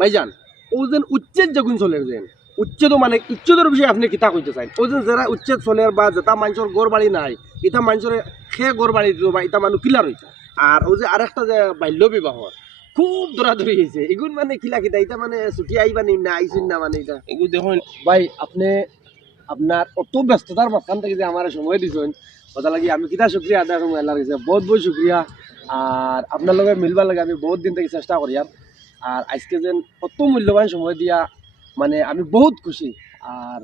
ভাইজান ও যেন উচ্ছেদ যেগুন চলে যেন উচ্ছেদ মানে উচ্ছেদের বিষয়ে আপনি কিতা কইতে চান ও যেন যারা উচ্ছেদ চলে বা যেটা মানুষের গড় বাড়ি নাই এটা মানুষের সে গড় বাড়ি দিল বা এটা মানুষ কিলার হইতা আর ও যে আরেকটা যে বাল্য বিবাহ খুব দৌড়াদৌড়ি হয়েছে এগুলো মানে কিলা কিতা এটা মানে ছুটি আইবানি না আইসিন না মানে এটা এগুলো দেখুন ভাই আপনি আপনার অত ব্যস্ততার মাঝখান থেকে যে আমার সময় দিচ্ছেন কথা লাগি আমি কিতা শুক্রিয়া আদায় করবো আল্লাহর কাছে বহুত বহুত শুক্রিয়া আর আপনার লগে মিলবার লাগে আমি বহুত দিন থেকে চেষ্টা করি আর আজকে যেন কত মূল্যবান সময় দিয়া মানে আমি বহুত খুশি আর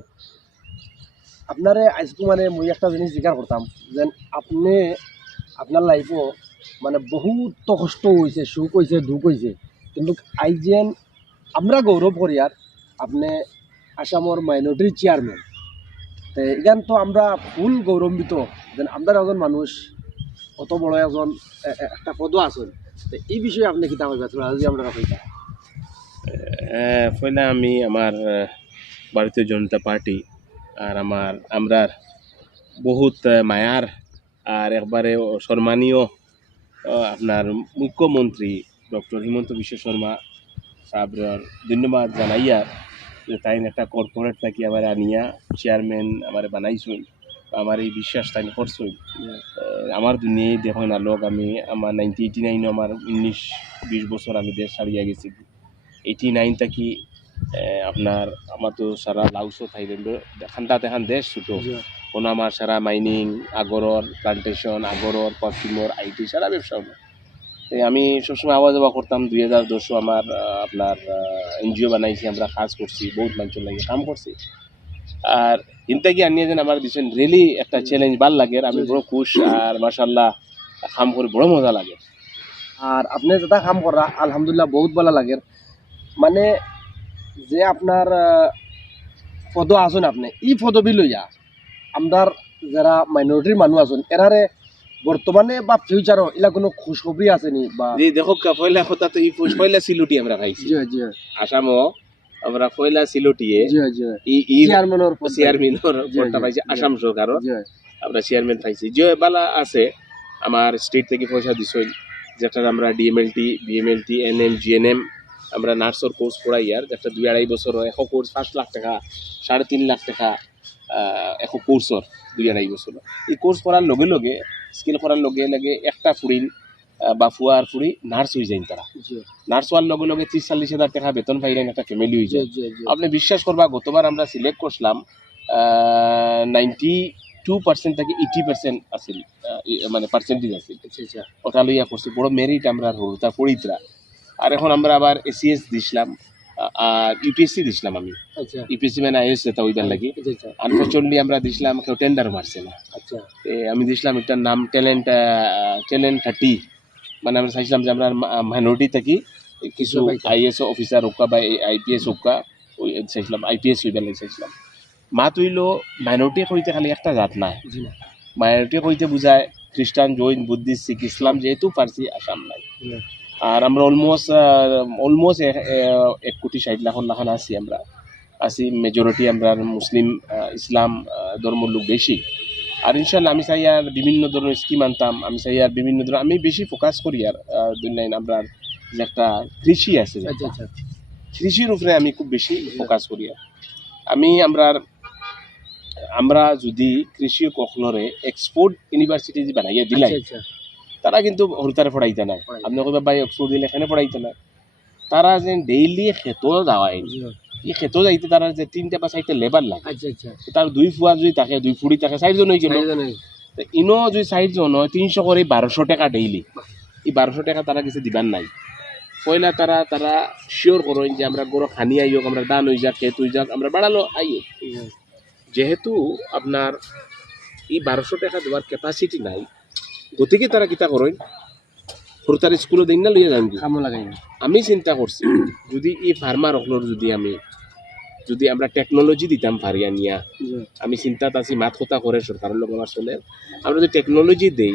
আপনারে আজকে মানে মই একটা জিনিস স্বীকার করতাম যেন আপনি আপনার লাইফও মানে বহুত কষ্ট হয়েছে সুখ হয়েছে দুঃখ হয়েছে কিন্তু আজ যেন আমরা গৌরব করি আর আপনি আসামর মাইনরিটির চেয়ারম্যান এখান তো আমরা ফুল গৌরবান্বিত যেন আপনার একজন মানুষ অত বড় একজন একটা পদও আছেন তো এই বিষয়ে আপনি কিতা কইবা তোরা যদি আমরা কইতা পয়লা আমি আমার ভারতীয় জনতা পার্টি আর আমরা বহুত মায়ার আর একবারে সম্মানীয় আপনার মুখ্যমন্ত্রী ডক্টর হিমন্ত বিশ্ব শর্মা সাহেবের ধন্যবাদ জানাইয়া যে তাই একটা কর্পোরেট থাকি আমার আনিয়া চেয়ারম্যান আমার বানাইছই আমার এই বিশ্বাস তাই করছই আমার দুনিয়ায় দেখুন না লোক আমি আমার 1989 আমার 19-20 বছর আমি দেশ ছাড়িয়া গেছি 89 থাকি আপনার আমার তো সারা লাউসো থাইল্যান্ড খান্ডা তেখান দেশ ছোটো কোনো আমার সারা মাইনিং আগরর প্লান্টেশন আগরর পারফিউমর আইটি সারা ব্যবসা হলো আমি সবসময় আওয়া যাওয়া করতাম 2010 আমার আপনার এনজিও বানাইছি আমরা কাজ করছি বহুত মানুষের লাগে কাম করছি আর ইনতাকি আনিয়ে যেন আমার দিচ্ছেন রিয়েলি একটা চ্যালেঞ্জ ভাল লাগে আমি বড় খুশ আর মাশাআল্লাহ কাম করে বড় মজা লাগে আর আপনি যেটা কাম করা আলহামদুলিল্লাহ বহুত ভালো লাগে মানে যে আপনার পদ আছেন আপনি এই পদবি লইয়া আমদার যারা মাইনরিটির মানুষ আছেন এরারে বর্তমানে বা ফিউচারও এলা কোনো খুশখবরি আছে নি বা জি দেখো পয়লা কথা তো এই পয়লা সিলুটি আমরা খাইছি জি জি আসামও আমরা পয়লা সিলুটিয়ে জি জি এই চেয়ারম্যানের পদটা পাইছি আসাম সরকার আমরা চেয়ারম্যান পাইছি যে বালা আছে আমার স্টেট থেকে পয়সা দিছই যেটা আমরা ডিএমএলটি বিএমএলটি এনএম জিএনএম আমরা নার্সর কোর্স পড়াই আর যেটা 2-2.5 বছর এক কোর্স 5 লাখ টাকা 3.5 লাখ টাকা এক কোর্সর 2-2.5 বছর এই কোর্স করার লগে লগে স্কিল করার লগে লগে একটা ফুরিন বা ফুয়ার ফুরি নার্স হয়ে যায় তারা নার্স হওয়ার লগে লগে 30-40 হাজার টাকা বেতন পাইলেন একটা ফ্যামিলি হয়ে যায় আপনি বিশ্বাস করবা গতবার আমরা সিলেক্ট করছিলাম 92% থেকে 80% আছিল মানে পার্সেন্টেজ আছিল ওটা লইয়া করছি বড় মেরিট আমরা হলতা পড়িতরা আর এখন আমরা আবার এসিএস দিছিলাম আর ইউপিএসসি দিছিলাম আমি ইউপিএসসি মানে আইএস যেটা ওইটার লাগি আনফর্চুনেটলি আমরা দিছিলাম কেউ টেন্ডার মারছে না আমি দিছিলাম এটার নাম ট্যালেন্ট 30 মানে আমরা চাইছিলাম যে আমরা মাইনরিটি থাকি কিছু আইএস অফিসার হোক বা আইপিএস হোক ওই চাইছিলাম আইপিএস হইবার লাগে চাইছিলাম মাত হইল মাইনরিটি কইতে খালি একটা জাত নাই মাইনরিটি কইতে বুঝায় খ্রিস্টান জৈন বুদ্ধিস্ট শিখ ইসলাম যেহেতু পারসি আসাম নাই আর আমরা অলমোস্ট 1,60,00,000 লাখান আছি আমরা আছি মেজরিটি আমরা মুসলিম ইসলাম ধর্মের লোক বেশি আর ইনশাল্লাহ আমি চাই আর বিভিন্ন ধরনের স্কিম আনতাম আমি চাই আর বিভিন্ন ধরনের আমি বেশি ফোকাস করি আর দুনিয়ায় আমরা যে একটা কৃষি আছে কৃষির উপরে আমি খুব বেশি ফোকাস করি আর আমি আমরা যদি কৃষি কখনোরে এক্সপোর্ট ইউনিভার্সিটি বানাইয়া দিলাই তারা কিন্তু হরতারে পড়াইতে নাই আপনি কইবা ভাই অক্সফোর্ড দিলে এখানে পড়াইতে না তারা যে ডেইলি খেতো যাওয়াই এই খেতো যাইতে তারা যে 3টা বা 4টা লেবার লাগে তার 2 ফুয়া যদি থাকে 2 ফুড়ি থাকে 4 জন হয়ে গেল ইনো যদি 4 জন হয় 300 করে 1200 টাকা ডেইলি এই 1200 টাকা তারা কিছু দিবার নাই পয়লা তারা শিওর করেন যে আমরা গরো খানি আইও আমরা দান হয়ে যাক খেত হয়ে যাক আমরা বাড়ালো আইও যেহেতু আপনার এই 1200 টাকা দেওয়ার ক্যাপাসিটি নাই গতিকে তারা কিতা করেন হরতার স্কুলে দিন না লইয়া যান আমি চিন্তা করছি যদি এই ফার্মার অকলর যদি আমরা টেকনোলজি দিতাম পারিয়া নিয়া আমি চিন্তাত আছি মাত কথা করে সরকারের লোক আমার চলে আমরা যদি টেকনোলজি দেই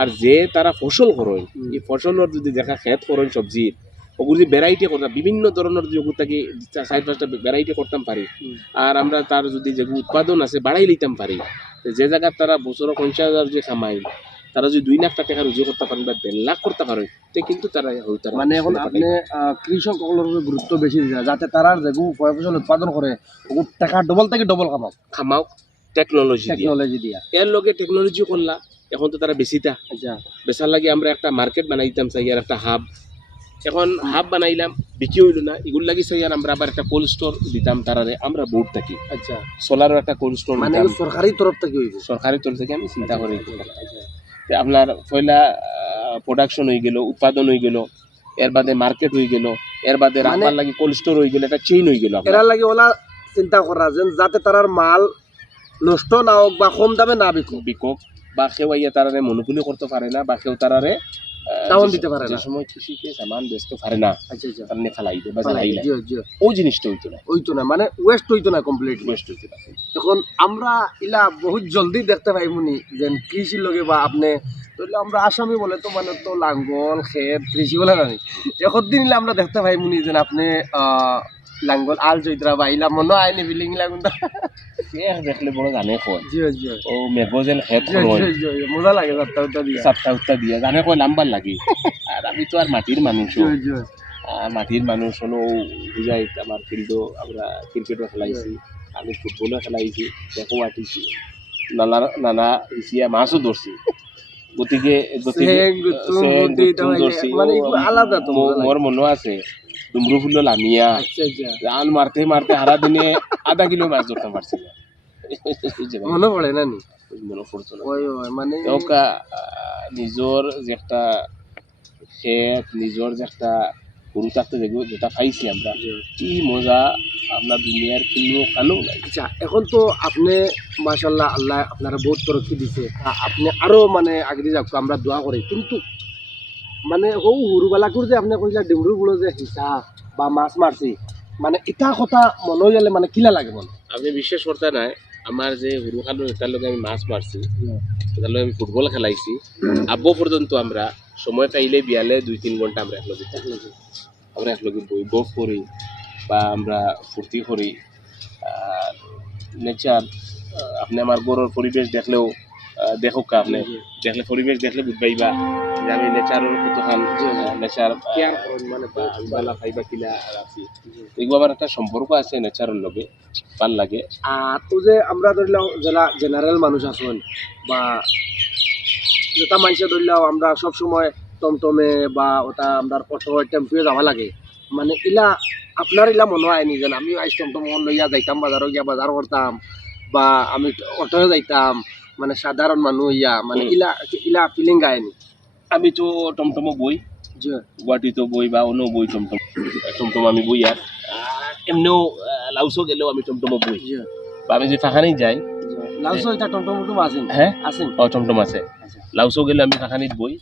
আর যে তারা ফসল করেন এই ফসলের যদি দেখা খেত করেন সবজির ওগুলো যদি ভ্যারাইটি করতাম বিভিন্ন ধরনের যেগুলো থাকি 4-5টা ভ্যারাইটি করতাম পারি আর আমরা তার যদি যেগুলো উৎপাদন আছে বাড়াই লিতাম পারি যে জায়গায় তারা বছর 50,000 যে কামাই তারা যদি 2 লাখ টাকা রুজি করতে পারেন বা 1.5 লাখ করতে পারেন তে কিন্তু তারা তারা মানে এখন আপনি কৃষক সকলের উপরে গুরুত্ব বেশি দিয়েছে যাতে তারা যেগু ফসল উৎপাদন করে ওগুলো টাকা ডবল থেকে ডবল কামাক খামাও টেকনোলজি দিয়া এর লগে টেকনোলজি করলা এখন তো তারা বেশিটা আচ্ছা বেচার লাগে আমরা একটা মার্কেট বানাইতাম চাই আর একটা হাব এখন হাব বানাইলাম বিক্রি হইল না এগুলো লাগি চাই আর আমরা আবার একটা কোল্ড স্টোর দিতাম তারারে আমরা বোর্ড থাকি আচ্ছা সোলারও একটা কোল্ড স্টোর মানে দিতাম সরকারি তরফ থেকে হইব সরকারি তরফ থেকে আমি চিন্তা করি যে আপনার পয়লা প্রোডাকশন হয়ে গেল উৎপাদন হয়ে গেল এর বাদে মার্কেট হয়ে গেল এর বাদে রাখবার লাগি কোল্ড স্টোর হয়ে গেল একটা চেইন হয়ে গেল এরা লাগে ওলা চিন্তা করা যেন যাতে তারার মাল নষ্ট না হোক বা কম দামে না বিকুক বিকক বা কেউ আইয়া তারারে মনোপলি করতে পারে না বা কেউ তারারে ডাউন দিতে পারে যে না সময় কৃষিকে সামান বেচতে পারে না আচ্ছা আচ্ছা তার নিয়ে ফেলাই দেয় বা জ্বালাই দেয় জি জি ওই জিনিসটা হইতো না হইতো না মানে ওয়েস্ট হইতো না কমপ্লিটলি ওয়েস্ট হইতো না এখন আমরা ইলা বহুত জলদি দেখতে পাই মুনি যেন কৃষির লগে বা আপনি ধরলে আমরা আসামি বলে তো মানে তো লাঙ্গল ক্ষেত কৃষি বলে না এখন দিন ইলা আমরা দেখতে পাই মুনি যেন আপনি লাঙ্গল আল চৈত্রা বা ইলা মনে আইনি বিল্ডিং লাগুন সে দেখলে বড় জানে কয় জি জি ও মেঘজেল খেত জি, জি, জি, মজা লাগে যাত্রা উত্তা দিয়ে সাতটা উত্তা দিয়ে জানে কয় নাম্বার লাগে আর আমি তো আর মাটির মানুষ জি, জি। মাটির মানুষ হলো বুঝাই আমার ফিল্ডও আমরা ক্রিকেটও খেলাইছি আমি ফুটবলও খেলাইছি দেখো আটিছি নানা নানা ইসিয়া মাছও ধরছি গতিকে সেং, গুতুম, গুটি, ধরছি মানে এগুলো আলাদা তো মজা লাগে। মোর মনে আছে ডুমরু ফুল লামিয়া আচ্ছা আচ্ছা রান মারতে মারতে সারা দিনে আধা কিলো মাছ ধরতে পারছি না মনে পড়ে না নি মনে পড়তো না ওই ওই মানে ওকা নিজর যে একটা ক্ষেত নিজর যে একটা গরু থাকতে দেখবো যেটা পাইছি আমরা কি মজা আপনার দুনিয়ার কোনো কালো নাই আচ্ছা এখন তো আপনি মাশাল্লাহ আল্লাহ আপনারা বহুত তরক্কি দিছে আপনি আরো মানে আগে দিয়ে যাক আমরা দোয়া করি কিন্তু মানে ও হুরুবালাকুর যে আপনি কইলা ডিমরুর গুলো যে হিসাব বা মাছ মারছি মানে ইটা কথা মনে গেলে মানে কিলা লাগে মনে আপনি বিশ্বাস করতে নাই আমার যে হুরু খালো এটার লগে আমি মাছ মারছি এটার লগে আমি ফুটবল খেলাইছি আব্বু পর্যন্ত আমরা সময় পাইলে বিয়ালে 2-3 ঘন্টা আমরা একলগে বই গফ করি বা আমরা ফুর্তি করি আর নেচার আপনি আমার গরুর পরিবেশ দেখলেও দেখুক আপনি দেখলে পরিবেশ দেখলে বুঝবাইবা যে আমি নেচারের কতখান নেচার মানে বালা খাইবা কিলা রাখছি এগুলো আমার একটা সম্পর্ক আছে নেচারের লগে ভাল লাগে আর তো যে আমরা ধরলাম যারা জেনারেল মানুষ আছেন বা যেটা মানুষে ধরলাম আমরা সব সময় টমটমে বা ওটা আমরা অটো টেম্পুয়ে যাওয়া লাগে মানে ইলা আপনার ইলা মনে হয়নি যেন আমি আইস টমটম লইয়া যাইতাম বাজারও গিয়া বাজার করতাম বা আমি অটোয়ে যাইতাম মানে সাধারণ মানুষ ইয়া মানে ইলা ইলা ফিলিং গায়নি আমি তো টমটমও বই জি গুয়াহাটিতেও বই বা অন্য বই টমটম আমি বই আর এমনিও লাউসও গেলেও আমি টমটমও বই জি বা আমি যে ফাঁকানেই যাই লাউসো এটা টমটম টম আছেন হ্যাঁ আছেন ও টমটম আছে লাউসও গেলে আমি ফাঁকানিত বই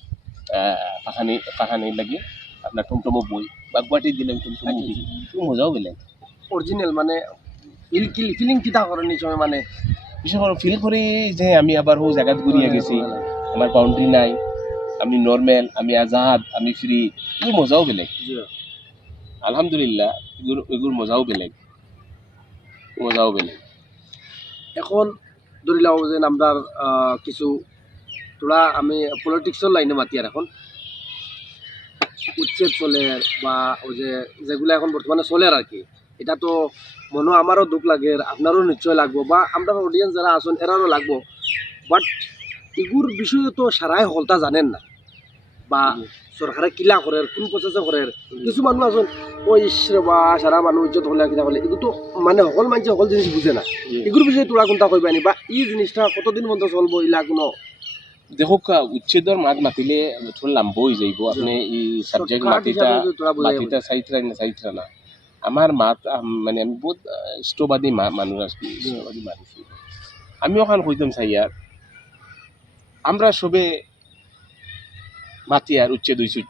ফাঁকানি লাগে আপনার টমটমও বই বা গুয়াহাটিত গেলে আমি টমটমও বই মজাও গেলে অরিজিনাল মানে ফিলিং কিতা করেন এই সময় মানে বিশেষ করে ফিল করি যে আমি আবার ও জায়গাত ঘুরিয়ে গেছি আমার বাউন্ডারি নাই আমি নর্মেল আমি আজাদ আমি ফ্রি এগুলো মজাও বেলেগ জি আলহামদুলিল্লাহ এগুলোর মজাও বেলেগ এখন ধরি লাও যে আমরা কিছু তোরা আমি পলিটিক্সের লাইনে মাতি আর এখন উচ্ছেদ চলে বা ওই যে যেগুলো এখন বর্তমানে চলে আর কি এটা তো মনে আমারও দুঃখ লাগে আপনারও নিশ্চয় লাগবো বা আমরা অডিয়েন্স যারা আছেন এরারও লাগবো বাট এগুর বিষয়ে তো সারাই হলতা জানেন না বা সরকারে কিলা করে কোন প্রসেসে করে কিছু মানুষ আছেন ওই ইসরে বা সারা মানুষ ইজ্জত হলে কিনা বলে এগুলো তো মানে সকল মানুষ সকল জিনিস বুঝে না এগুলোর বিষয়ে তোরা কোনটা কইবানি বা এই জিনিসটা কতদিন পর্যন্ত চলবো ইলা কোনো দেখুক উচ্ছেদর মাত মাতিলে থোড়া লাম্ব হয়ে যাইব আপনি এই সাবজেক্ট মাতিটা চাইত্রা না আমার মাত মানে আমি বহুত ইষ্টবাদী মানুষ আছি ইষ্টবাদী মানুষ আমি ওখান কইতাম চাইয়ার আমরা সবে মাতি আর উচ্ছেদ হইছে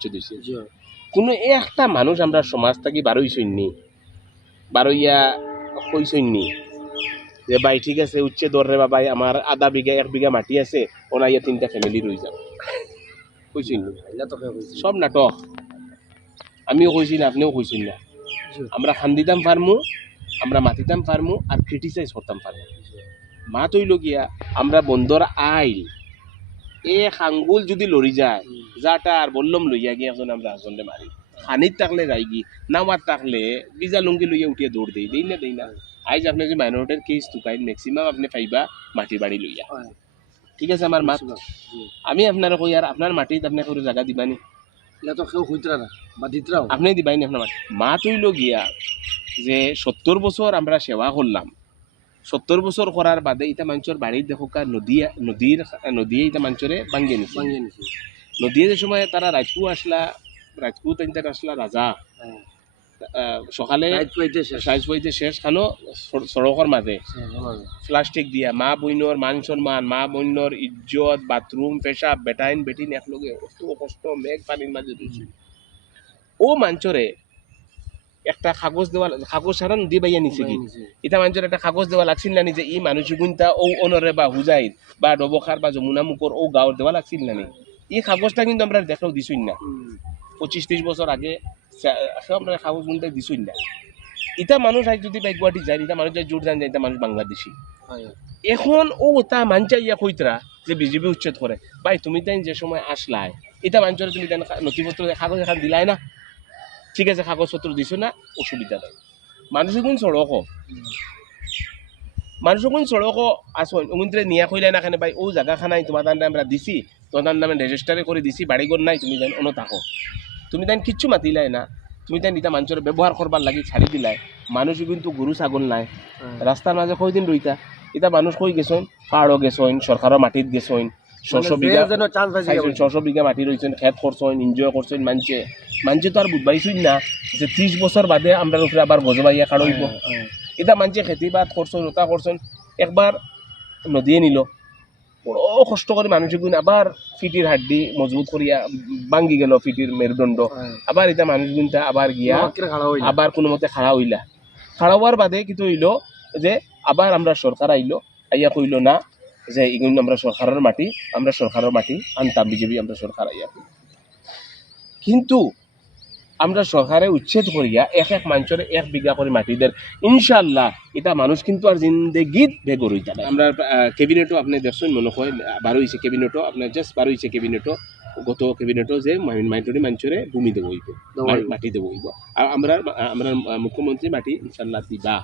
কোনো একটা মানুষ আমরা সমাজ থাকি বারোইছইনি বারোইয়া কইছইনি যে ভাই ঠিক আছে উচ্ছেদ ধরে বাবাই আমার আধা বিঘা 1 বিঘা মাটি আছে ওনাইয়া 3টা ফ্যামিলি রয়ে যাও কইছইনি সব নাটক আমিও কইছি না আপনিও কইছেন না আমরা খান্দিতাম পারমু আমরা মাতিতাম পারমু আর ক্রিটিসাইজ করতাম পারমু মাত হইল গিয়া আমরা বন্দর আইল এ খাঙ্গুল যদি লড়ি যায় যাটা আর বললাম লইয়া গিয়ে এখন আমরা হাজন্ডে মারি খানিত থাকলে যাই গি নামার থাকলে বিজা লুঙ্গি লইয়া উঠিয়ে দৌড় দেই না আইজ আপনি যে মাইনরিটির কেস টুকাইন ম্যাক্সিমাম আপনি পাইবা মাটি বাড়ি লইয়া ঠিক আছে আমার মাত আমি আপনার কই আর আপনার মাটিত আপনি কোনো জায়গা দিবানি এটা তো কেউ হইতরা না বা দিতরাও আপনি দিবাইনি আপনার মাত হইল গিয়া যে 70 বছর আমরা সেবা করলাম 70 বছর করার বাদে ইটা মানুষের বাড়ির দেখো নদী ইটা মানুষের ভাঙিয়ে নিছে নদীয়ে যে সময় তারা রাজপুত আসলা রাজা সকালে সাইজ পাইতে শেষ খানো সড়কের মাঝে প্লাস্টিক দিয়া মা বইনর মান সম্মান মা বইনর ইজ্জত বাথরুম পেশাব বেটাইন বেটিন একলগে কষ্ট কষ্ট মেঘ পানির মাঝে দিয়েছি ও মাঞ্চরে একটা কাগজ সারা নদী বাইয়া নিছে কি এটা মানুষের একটা কাগজ দেওয়া লাগছিল না যে ই মানুষ গুণটা ও অনরে বা হুজাইর বা ডবখার বা যমুনা মুখর ও গাঁৱৰ দেওয়া লাগছিল না এই কাগজটা কিন্তু আমরা দেখাও দিছই না 25-30 বছর আগে আমরা কাগজ গুণটা দিছই না ইটা মানুষ আজ যদি বাই গুয়াহাটি যায় ইটা মানুষ জোর জান যায় মানুষ বাংলাদেশি এখন ও তা মানচা ইয়া কইতরা যে বিজেপি উচ্ছেদ করে ভাই তুমি তাই যে সময় আসলাই এটা মানুষের তুমি নথিপত্র কাগজ এখন দিলাই না ঠিক আছে কাগজপত্র দিছো না অসুবিধা নাই মানুষের কোন সড়ক আসুন ওগুনতে নিয়া কইলাই না কেন ভাই ও জায়গা খানাই তোমার দান আমরা দিছি তোমার নামে রেজিস্টারে করে দিছি বাড়িঘর নাই তুমি জান অন্য থাকো তুমি তাই কিচ্ছু মাতিলাই না তুমি তাই নিতা মানুষের ব্যবহার করবার লাগি ছাড়ি দিলাই মানুষ কিন্তু গরু ছাগল নাই রাস্তার মাঝে কয়দিন রইতা এটা মানুষ কই গেছেন পাহাড়ও গেছেন সরকারের মাটিত গেছেন 600 বিঘা মাটি রয়েছেন খেত করছেন এনজয় করছেন মানছে তো আর বুঝবাইছই না যে 30 বছর বাদে আমরা উপরে আবার গজবাইয়া কাড়ইব এটা মানছে খেতি বাদ করছেন ওটা করছেন একবার নদীয়ে নিল বড় কষ্ট করে মানুষগুন আবার ফিটির হাড্ডি মজবুত করিয়া ভাঙ্গি গেল ফিটির মেরুদণ্ড আবার এটা মানুষগুনটা আবার গিয়া আবার কোনো মতে খাড়া হইলা খাড়া হওয়ার বাদে কিন্তু হইল যে আবার আমরা সরকার আইলো আইয়া কইল না যে এগুলো আমরা সরকারের মাটি আনতাম বিজেপি আমরা সরকার আইয়া কিন্তু আমরা সরকারে উচ্ছেদ করিয়া এক মানুষের 1 বিঘা করে মাটি দেন ইনশাল্লাহ এটা মানুষ কিন্তু আর জিন্দেগিত বেগর হইতা না আমরা ক্যাবিনেটও আপনি দেখছেন মনে হয় 12 হইছে ক্যাবিনেটও আপনার জাস্ট 12 হইছে ক্যাবিনেটও গত ক্যাবিনেটও যে মাইনরিটি মানুষের ভূমি দেব হইব মাটি দেব হইব আর আমরা মুখ্যমন্ত্রী মাটি ইনশাল্লাহ দিবা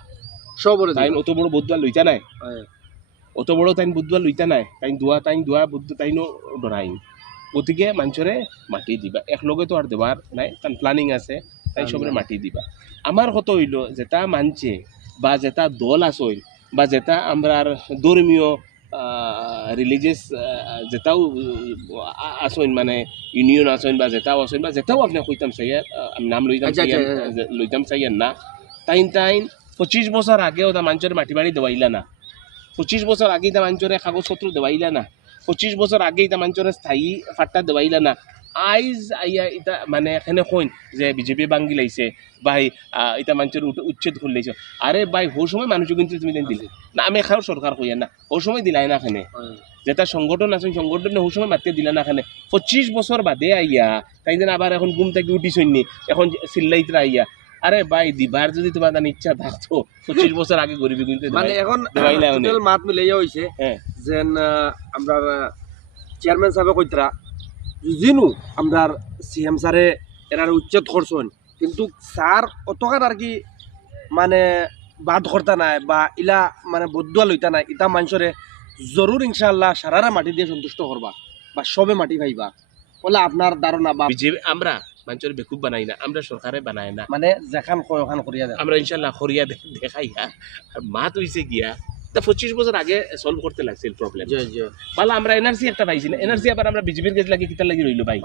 সব তাই অত বড় বুদ্ধা লইতা নাই অত বড় তাই বুদ্ধা লইতা নাই তাই দোয়া বুদ্ধ তাইনো ডরাই গতিকে মানুষরে মাটি দিবা একলগে তো আর দেবার নাই তার প্ল্যানিং আছে তাই সবরে মাটি দিবা আমার কত হইল যেটা মানছে বা যেটা দল আসইন বা যেটা আমরা ধর্মীয় রিলিজিয়াস যেটাও আসইন মানে ইউনিয়ন আসইন বা যেটাও আসইন বা যেটাও আপনি কইতাম চাইয়া আমি নাম লইতাম চাইয়া না তাইন 25 বছর আগেও তা মানুষের মাটি বাড়ি দেওয়াইলা না 25 বছর আগে তা মানুষের কাগজপত্র দেওয়াইলা না 25 বছর আগে এটা মানুষের স্থায়ী ফাট্টা দেওয়াইলা না আইজ আইয়া এটা মানে এখানে কইন যে বিজেপি বাঙ্গি লাইছে ভাই এটা মানুষের উচ্ছেদ করে লাইছে আরে ভাই ও সময় মানুষ কিন্তু তুমি দিলে না আমি এখানে সরকার কইয়া না ও সময় দিলাই না এখানে যেটা সংগঠন আছে সংগঠনে ও সময় মাতিয়ে দিলা না এখানে 25 বছর বাদে আইয়া তাই যেন আবার এখন ঘুম থেকে উঠিছইনি এখন চিল্লাইতরা আইয়া আরে ভাই দিবার যদি তোমার ইচ্ছা থাকতো 25 বছর আগে গরিবি কিন্তু মানে এখন টোটাল মাত মিলাইয়া হইছে যেন আমরা চেয়ারম্যান সাহেব কইতরা জিনু আমরা সিএম স্যারে এরার উচ্ছেদ করছেন কিন্তু স্যার অতকার আর কি মানে বাদ করতা নাই বা ইলা মানে বদুয়া লইতা নাই ইটা মানুষরে জরুর ইনশাআল্লাহ সারারা মাটি দিয়ে সন্তুষ্ট করবা বা সবে মাটি পাইবা বলে আপনার ধারণা বা আমরা মানুষের বেকুব বানাই না আমরা সরকারে বানাই না মানে যেখান কয় ওখান করিয়া দেয় আমরা ইনশাল্লাহ করিয়া দেখাইয়া আর মাত হইছে গিয়া তা 25 বছর আগে সলভ করতে লাগছিল প্রবলেম ভালো আমরা এনআরসি একটা পাইছি না এনআরসি আবার আমরা বিজেপির কাছে লাগি কিতা লাগি রইলো ভাই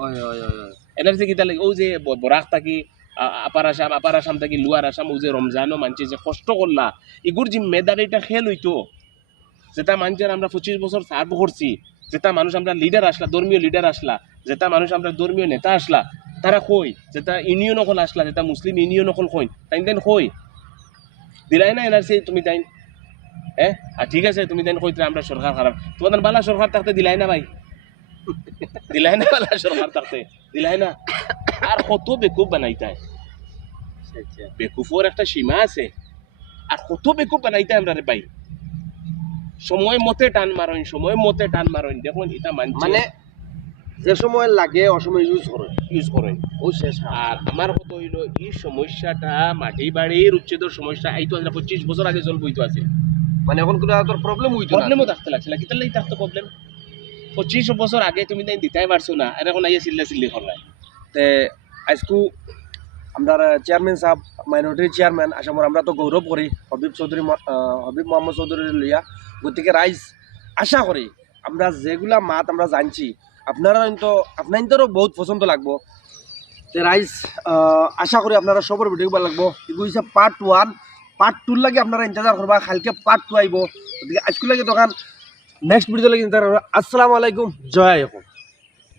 এনআরসি কিতা লাগি ও যে বরাক থাকি আপার আসাম থাকি লোয়ার আসাম ও যে রমজানও মানছে যে কষ্ট করলা এগুর জিম্মেদারিটা খেল হইতো যেটা মানুষের আমরা 25 বছর সার্ভ করছি যেটা মানুষ আমরা লিডার আসলা ধর্মীয় লিডার আসলা যেটা মানুষ আমরা ধর্মীয় নেতা আসলা তারা কই যেটা ইউনিয়ন অকল আসলা যেটা মুসলিম ইউনিয়ন অকল কই তাই কই দিলাই না এনআরসি তুমি তাই আর ঠিক আছে তুমি তাই কইতে আমরা সরকার খারাপ তোমাদের বালা সরকার থাকতে দিলাই না ভাই দিলাই না বালা সরকার থাকতে দিলাই না আর কত বেকুব বানাইতায় বেকুফের একটা সীমা আছে আর কত বেকুব বানাইতায় আমরা রে ভাই সময় মতে টান মারইন দেখুন এটা মানে যে সময় লাগে অসময় ইউজ করেন। ও শেষ আর আমার কথা হইল এই সমস্যাটা মাটি বাড়ির উচ্ছেদের সমস্যা এই তো 25 বছর আগে জল বইতো আছে, মানে এখন কোনো তোর প্রবলেম হইতো না প্রবলেমও থাকতে লাগছে না, কিতার লাগি থাকতো প্রবলেম? 25 বছর আগে তুমি তাই দিতাই পারছো না, আর এখন আইয়া চিল্লি করাই। তে আজকু আমরা চেয়ারম্যান সাহেব মাইনরিটি চেয়ারম্যান আসামর আমরা তো গৌরব করি হবিব মোহাম্মদ চৌধুরী লইয়া, গতিকে রাইজ আশা করি আমরা যেগুলা মাত আমরা জানছি আপনারও বহুত পছন্দ লাগবো। তে রাইজ আশা করি আপনারা সবর ভিডিও ভাল লাগবো। এগুলো হচ্ছে পার্ট 1, পার্ট 2 লাগে আপনারা ইন্তজার করবা, কালকে পার্ট 2 আইব। গতিকে আজকে লাগে দোকান নেক্সট ভিডিও লাগে ইন্তজার করবা। আসসালামু আলাইকুম, জয় হোক।